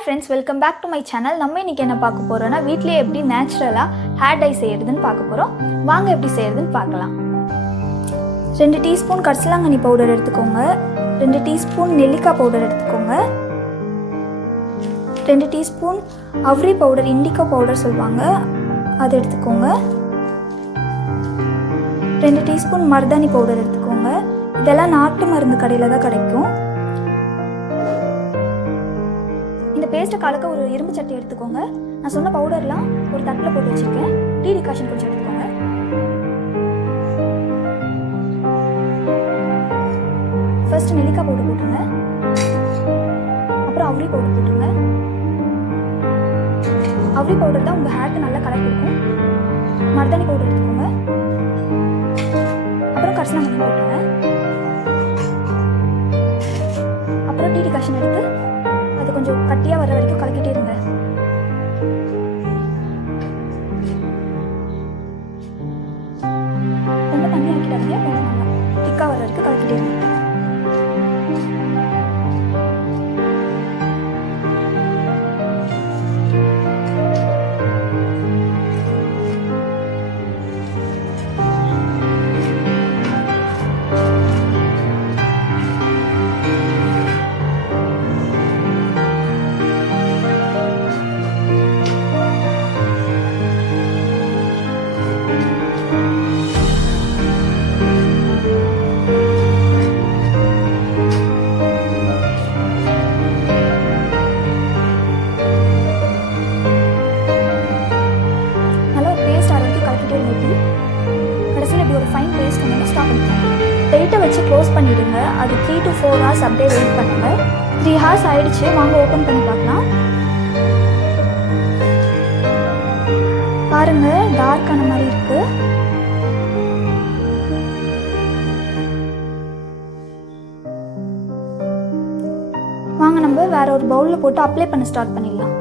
Hi friends, welcome back to my channel. நம்ம இன்றைக்கி என்ன பார்க்க போகிறோன்னா, வீட்டிலே எப்படி நேச்சுரலாக ஹேர் டை செய்கிறதுன்னு பார்க்க போகிறோம். வாங்க எப்படி செய்கிறதுன்னு பார்க்கலாம். 2 டீஸ்பூன் கரிசலாங்கண்ணி பவுடர் எடுத்துக்கோங்க. 2 டீஸ்பூன் நெல்லிக்காய் பவுடர் எடுத்துக்கோங்க. 2 டீஸ்பூன் அவ்ரி பவுடர், இண்டிகோ பவுடர் சொல்லுவாங்க, அது எடுத்துக்கோங்க. 2 டீஸ்பூன் மருதாணி பவுடர் எடுத்துக்கோங்க. இதெல்லாம் நாட்டு மருந்து கடையில் தான் கிடைக்கும். இந்த பேஸ்ட்டை கலக்க ஒரு இரும்பு சட்டி எடுத்துக்கோங்க. நான் சொன்ன பவுடர்லாம் ஒரு தட்டில் போட்டு வச்சுருக்கேன். டீ டிகாஷன் கொஞ்சம் எடுத்துக்கோங்க. ஃபர்ஸ்ட் நெல்லிக்காய் பவுடர் போட்டுருங்க. அப்புறம் அவ்ரி பவுடர் போட்டுருங்க. அவ்ரி பவுடர் தான் உங்கள் ஹேருக்கு நல்ல கலர் கொடுக்கும். மருதாணி பவுடர் எடுத்துக்கோங்க. அப்புறம் கரிசலாங்கண்ணி போட்டுருங்க. அப்புறம் டீ டிகாஷன் எடுத்து அது கொஞ்சம் கட்டியாக வர வரைக்கும் கலக்கிட்டே இருங்க. ரொம்ப தண்ணி ஆக்கிடாதீங்க, கொஞ்சம் நல்லா திக்காக வர வரைக்கும் கலக்கிட்டே இருங்க. கடைசியில் இப்படி ஒரு ஃபைன் பேஸ்ட் வந்து ஸ்டாப் பண்ணிக்கோங்க. வெயிட்டை வச்சு க்ளோஸ் பண்ணிவிடுங்க. அது 3 to 4 hours அப்படியே வெயிட் பண்ணுங்கள். 3 hours ஆகிடுச்சு. வாங்க ஓப்பன் பண்ணி பார்க்கலாம். பாருங்கள், டார்க்கான மாதிரி இருக்குது. வாங்க நம்ம வேற ஒரு பவுலில் போட்டு அப்ளை பண்ண ஸ்டார்ட் பண்ணிடலாம்.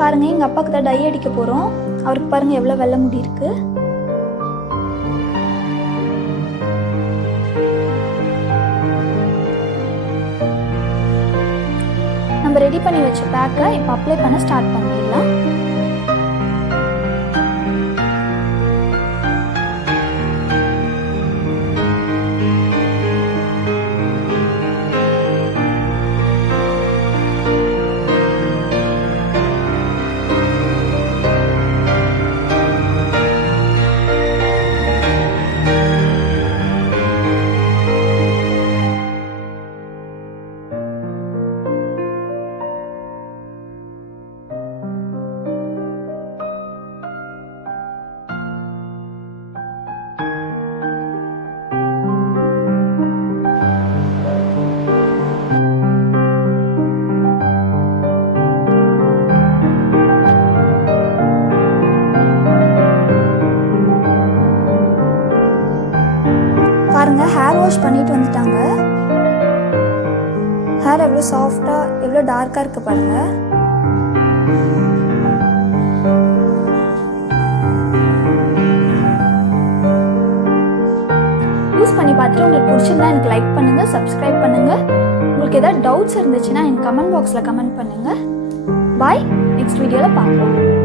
பாருங்க, எங்கள் அப்பாவுக்கு தான் டை அடிக்க போகிறோம். அவருக்கு பாருங்க எவ்வளோ வெள்ளை முடி இருக்கு. நம்ம ரெடி பண்ணி வச்ச பேக்கை இப்போ அப்ளை பண்ண ஸ்டார்ட் பண்ணிடலாம். பாருங்க, ஹேர் வாஷ் பண்ணிட்டு வந்துட்டாங்க. ஹேர் எவ்வளோ சாஃப்டாக, எவ்வளோ டார்க்காக இருக்குது பாருங்க. யூஸ் பண்ணி பார்த்துட்டு உங்களுக்கு பிடிச்சிருந்தா எனக்கு லைக் பண்ணுங்கள், சப்ஸ்கிரைப் பண்ணுங்கள். உங்களுக்கு ஏதாவது டவுட்ஸ் இருந்துச்சுன்னா எனக்கு கமெண்ட் பாக்ஸில் கமெண்ட் பண்ணுங்கள். பாய், நெக்ஸ்ட் வீடியோவில் பார்க்கலாம்.